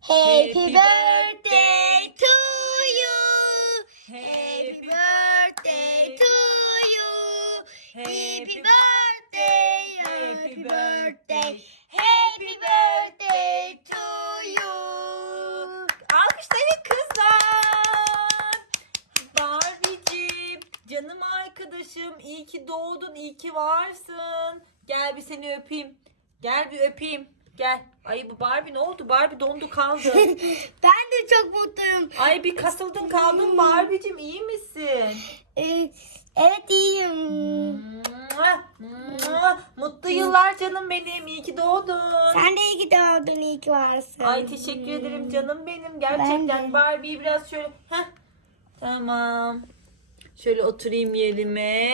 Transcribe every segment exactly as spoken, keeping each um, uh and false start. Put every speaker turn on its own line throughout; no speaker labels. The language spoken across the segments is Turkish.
Happy birthday to you. Happy birthday to you. Happy birthday, happy birthday, happy birthday to you.
Alkışlayın kızlar. Barbie'cim, canım arkadaşım, iyi ki doğdun, iyi ki varsın. Gel bir seni öpeyim. Gel bir öpeyim. Gel. Ay bu Barbie ne oldu? Barbie dondu kaldı.
Ben de çok mutluyum.
Ay bir kasıldın kaldın Barbie'cim, iyi misin?
Ee, evet iyiyim.
Mua, mua. Mutlu yıllar canım benim. İyi ki doğdun.
Sen de iyi ki doğdun, iyi ki varsın.
Ay teşekkür ederim canım benim.
Ben
Gerçekten
de.
Barbie'yi biraz şöyle. Heh. Tamam. Şöyle oturayım yerime.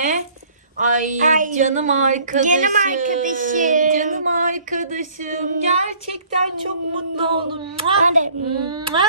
Ay,
Ay,
canım arkadaşım.
canım arkadaşım.
Canım arkadaşım. Gerçekten çok mutlu oldum. Mua,
Ben de.
mua,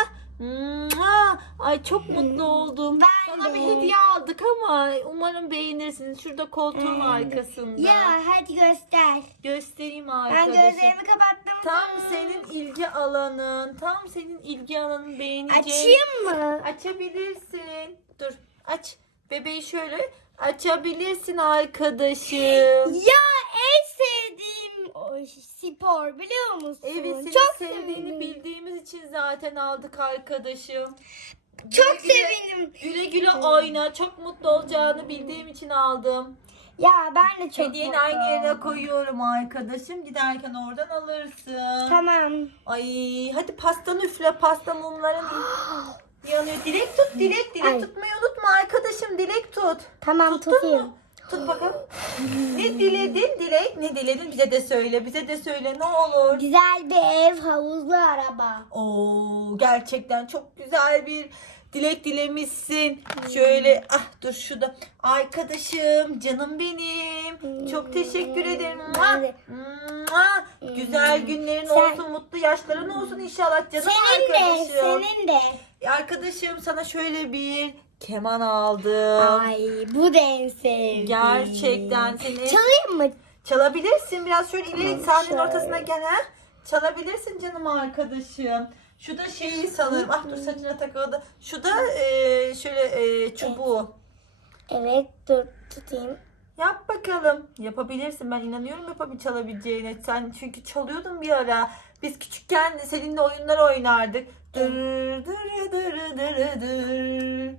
mua. Ay çok mutlu oldum.
Ben
Sana
de.
bir hediye aldık ama umarım beğenirsiniz. Şurada koltuğun arkasında.
Ya hadi göster.
Göstereyim
Ben
arkadaşım.
gözlerimi kapattım.
Tam senin ilgi alanın. Tam senin ilgi alanın, beğeneceğin.
Açayım mı?
Açabilirsin. Dur aç. Bebeği şöyle açabilirsin arkadaşım.
Ya en sevdiğim o spor biliyor musun?
Evet, seni
çok
sevdiğini
sevindim.
bildiğimiz için zaten aldık arkadaşım.
Çok
Güle güle-
sevindim.
Güle güle oyna. Çok mutlu olacağını bildiğim için aldım.
Ya ben de çok
Hediyeni
mutlu
aynı yerine
oldum.
koyuyorum arkadaşım. Giderken oradan alırsın.
Tamam.
Ay hadi pastanı üfle. Pasta mumların yanıyor. Dilek tut, dilek. Dilek
Ay.
tutmayı unutma arkadaşım. Dilek tut.
Tamam
Tuttun
tutayım.
mu? Tut bakalım. Ne diledin Dilek? Ne diledin? Bize de söyle. Bize de söyle ne olur.
Güzel bir ev, havuzlu araba.
Oo, gerçekten çok güzel bir dilek dilemişsin. Şöyle ah dur şu da. Arkadaşım, canım benim. Çok teşekkür ederim. Mua,
Evet.
mua. Güzel günlerin
Sen-
olsun, mutlu yaşların olsun inşallah canım
Senin de,
arkadaşım.
senin de.
Arkadaşım sana şöyle bir keman aldım.
Ay bu da en sevdiğim.
Gerçekten seni
Çalayım mı?
çalabilirsin. Biraz şöyle ileri
Tamam,
sahnenin
şöyle.
ortasına gel ha. Çalabilirsin canım arkadaşım. Şu da şeyi sanırım. Ah dur saçına takıldı. Şu da e, şöyle e, çubuğu.
Evet dur tutayım.
Yap bakalım. Yapabilirsin. Ben inanıyorum yapabil çalabileceğine. Sen çünkü çalıyordun bir ara. Biz küçükken seninle oyunlar oynardık. Dır dır dır dır dır.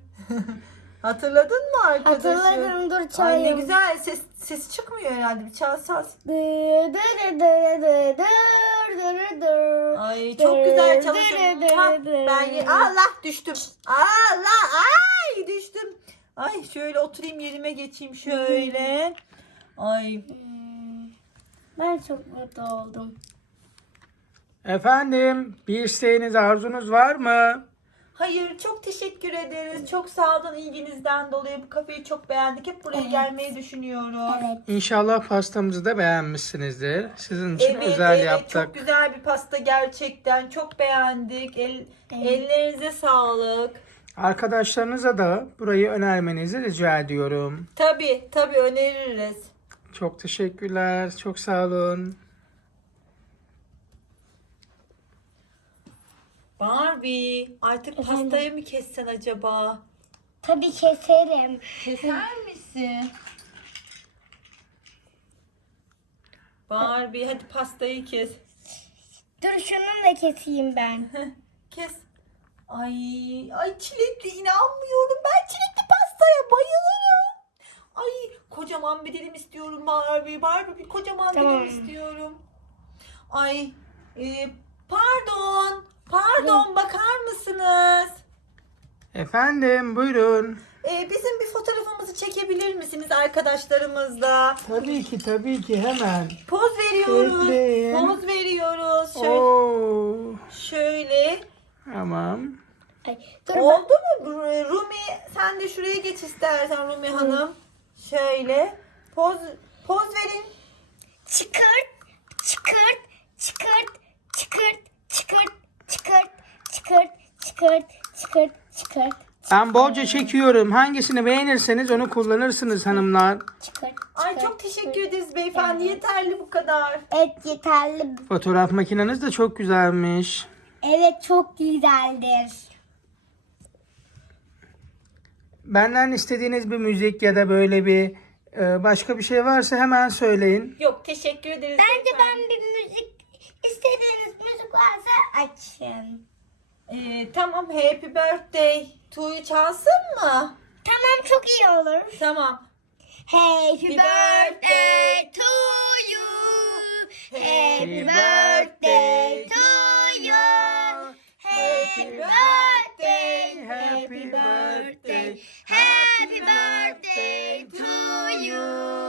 Hatırladın mı arkadaşım?
Hatırladım dur
Ay ne
çalayım.
güzel. Ses ses çıkmıyor herhalde. Bir çalsaz.
Dır dır dır dır dır dır dır.
Ay çok güzel
Dır
çalışıyorsun.
dır
Ha,
dır.
ben ye- Allah düştüm. Allah ay düştüm. Ay şöyle oturayım yerime geçeyim şöyle. Ay
Ben çok mutlu oldum.
Efendim, bir isteğiniz, arzunuz var mı?
hayır çok teşekkür ederiz. Çok sağ olun ilginizden dolayı. Bu kafeyi çok beğendik. Hep buraya
Evet.
gelmeyi düşünüyoruz.
Evet.
İnşallah pastamızı da beğenmişsinizdir. Sizin için
Evet,
özel
evet,
yaptık.
çok güzel bir pasta gerçekten. Çok beğendik. El, ellerinize sağlık.
Arkadaşlarınıza da burayı önermenizi rica ediyorum.
Tabii tabii öneririz.
Çok teşekkürler, çok sağ olun.
Barbie artık
Efendim?
pastayı mı kessen acaba?
Tabii keserim.
Keser misin? Barbie hadi pastayı kes.
Dur şunu da keseyim ben.
Kes. Ay, ay çilekli inanmıyorum. Ben çilekli pastaya bayılırım. Ay kocaman bir dilim istiyorum Barbie. Barbie bir kocaman
Tamam.
dilim istiyorum. Ay e, pardon. Pardon bakar mısınız?
Efendim, buyurun.
E, bizim bir fotoğrafımızı çekebilir misiniz arkadaşlarımızla?
Tabii ki, tabii ki hemen.
Poz veriyoruz.
Bekleyin.
Poz veriyoruz. Şöyle,
Oo,
şöyle.
tamam.
Ay, dur bak.
Oldu mu? Ru- Rumi sen de şuraya geç istersen Rumi Hanım. Şöyle. Poz poz verin.
Çıkırt, çıkırt, çıkırt, çıkırt, çıkırt, çıkırt, çıkırt, çıkırt, çıkırt, çıkırt,
Ben bolca çekiyorum. Hangisini beğenirseniz onu kullanırsınız hanımlar.
çıkırt,
Ay
çıkırt.
çok teşekkür ederiz beyefendi. Yeterli bu kadar.
Evet yeterli.
Fotoğraf makineniz de çok güzelmiş.
Evet, çok güzeldir.
Benden istediğiniz bir müzik ya da böyle bir e, başka bir şey varsa hemen söyleyin.
Yok, teşekkür ederiz.
Bence ben
beyefendi.
bir müzik, istediğiniz müzik varsa açın.
Ee, tamam, Happy Birthday to'yu çalsın mı?
Tamam, çok iyi olur.
Tamam.
Happy birthday to you. Happy birthday to you. Happy birthday, happy birthday, happy birthday to you.